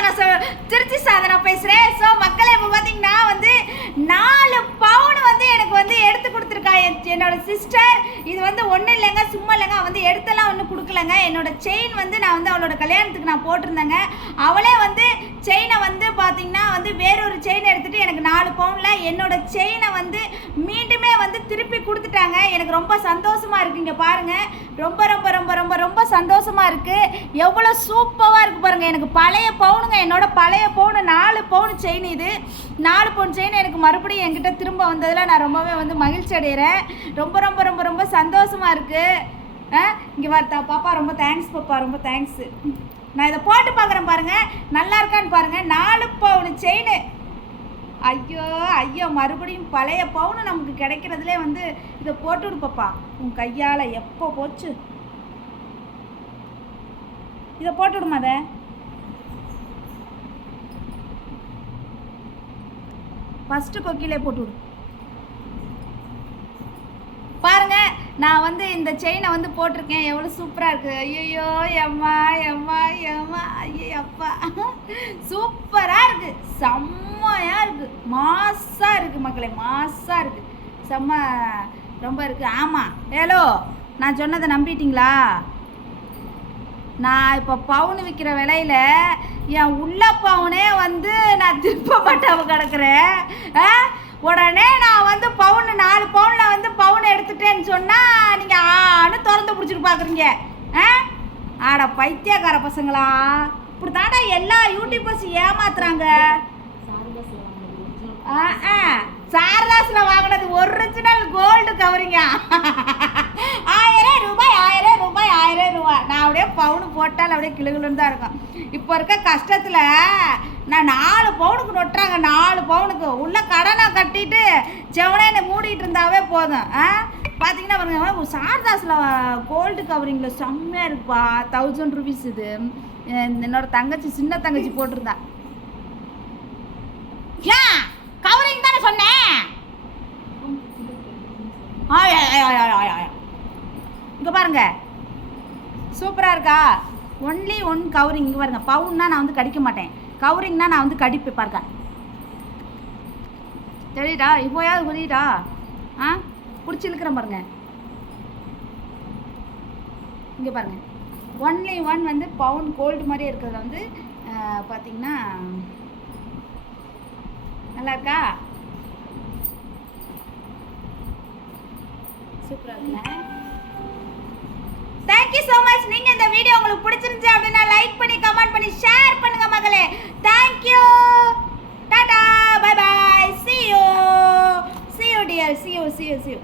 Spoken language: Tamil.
சாதனா சொ- திருச்சி சாதனா பேசுகிறேன் ஸோ மக்களே இப்போ பார்த்தீங்கன்னா வந்து நாலு பவுன் வந்து எனக்கு வந்து எடுத்து கொடுத்துருக்கா என் என்னோட சிஸ்டர் இது வந்து ஒன்றும் இல்லைங்க சும்மா இல்லைங்க. வந்து எடுத்தெல்லாம் ஒன்றும் கொடுக்கலங்க. என்னோட செயின் வந்து நான் வந்து அவளோட கல்யாணத்துக்கு நான் போட்டிருந்தேங்க. அவளே வந்து செயினை வந்து பார்த்தீங்கன்னா வந்து வேறொரு செயின் எடுத்துகிட்டு எனக்கு நாலு பவுனில் என்னோட செயினை வந்து மீண்டும் வந்து திருப்பி கொடுத்துட்டாங்க. எனக்கு ரொம்ப சந்தோஷமா இருக்குது இங்கே பாருங்க. ரொம்ப ரொம்ப ரொம்ப ரொம்ப ரொம்ப சந்தோஷமா இருக்கு. எவ்வளோ சூப்பராக இருக்கு பாருங்க. எனக்கு பழைய பவுனுங்க. என்னோட பழைய பவுனு நாலு பவுன் செயின் இது. நாலு பவுன் செயின் எனக்கு மறுபடியும் என்கிட்ட திரும்ப வந்ததில் நான் ரொம்பவே வந்து மகிழ்ச்சி அடைகிறேன் ரொம்ப ரொம்ப ரொம்ப ரொம்ப சந்தோஷமா இருக்கு. இங்கே வார்த்தா பாப்பா ரொம்ப தேங்க்ஸ் பாப்பா ரொம்ப தேங்க்ஸ் நான் இதை போட்டு பார்க்குறேன் பாருங்கள் நல்லா இருக்கான்னு பாருங்கள் நாலு பவுன் செயின் ஐயோ ஐயோ மறுபடியும் பழைய பவுன் நமக்கு கிடைக்கிறதுலே வந்து இதை போட்டு விடுப்பப்பா உன் கையால் எப்போ போச்சு? இதை போட்டு விடுமா அதை ஃபஸ்ட்டு கொக்கிலே போட்டு விடு பாருங்க நான் வந்து இந்த செயினை வந்து போட்டிருக்கேன். எவ்வளோ சூப்பராக இருக்குது ஐயோ எம்மா எம்மா எம்மா ஐயோ அப்பா சூப்பர் இருக்கு செம்மையாக இருக்கு மாஸாக இருக்கு மக்களே மாஸாக இருக்கு. செம்ம ரொம்ப இருக்கு. ஆமாம் ஏலோ நான் சொன்னதை நம்பிட்டீங்களா? நான் இப்போ பவுன் விற்கிற விலையில என் உள்ள பவுனே வந்து நான் திருப்ப மாட்டாம கிடக்குறேன்? உடனே நான் வந்து பவுன் நாலு பவுனில் வந்து பவுன் எடுத்துட்டேன்னு சொன்னால் நீங்கள் ஆன்னு திறந்து பிடிச்சிட்டு பார்க்குறீங்க ஆ? ஆட பைத்தியக்கார பசங்களா. இப்படி தாண்டா எல்லா யூடியூபர்ஸ் ஏமாத்துறாங்க. ஆ ஆ. சாரதாஸ்ல வாங்கினது ஒரிஜினல் கோல்டு கவரிங்க ஆயிரம் ரூபாய் ஆயிரம் ரூபாய் ஆயிரம் ரூபாய். நான் அப்படியே பவுனு போட்டால் அப்படியே கிளுகிளுன்னு தான் இருக்கும். இப்போ இருக்க கஷ்டத்தில் நான் நாலு பவுனுக்கு நொட்டுறாங்க நாலு பவுனுக்கு உள்ள கடனை கட்டிட்டு செவனேன்னு மூடிட்டு இருந்தாவே போதும். ஆ? பார்த்தீங்கன்னா பாருங்க சாரதாஸில் கோல்டு கவரிங்கில் செம்மையாக இருக்குப்பா. தௌசண்ட் ருபீஸ் இது. என்னோட தங்கச்சி சின்ன தங்கச்சி போட்டிருந்தா. இங்கே பாருங்க. சூப்பராக இருக்கா? ஒன்லி ஒன் கவரிங் இங்கே பாருங்க. பவுன்னா நான் வந்து கடிக்க மாட்டேன். கவரிங்னா நான் வந்து கடிப்பேன் பாருங்க. தெரியுதா? இப்போயாவது புரியுதா? ஆ? பிடிச்சி இழுக்கிறேன் பாருங்க. இங்கே பாருங்க. ஒன்லி ஒன் வந்து பவுன் கோல்டு மாதிரி இருக்கிறது வந்து பார்த்தீங்கன்னா நல்லா இருக்கா? தேங்க் இருக்குல்ல தேங்க்யூ ஸோ மச் நீங்கள் இந்த வீடியோ உங்களுக்கு பிடிச்சிருந்துச்சு அப்படின்னா லைக் பண்ணி கமெண்ட் பண்ணி ஷேர் பண்ணுங்க மகளே. Thank you tata bye bye see you see you dear see you see you see you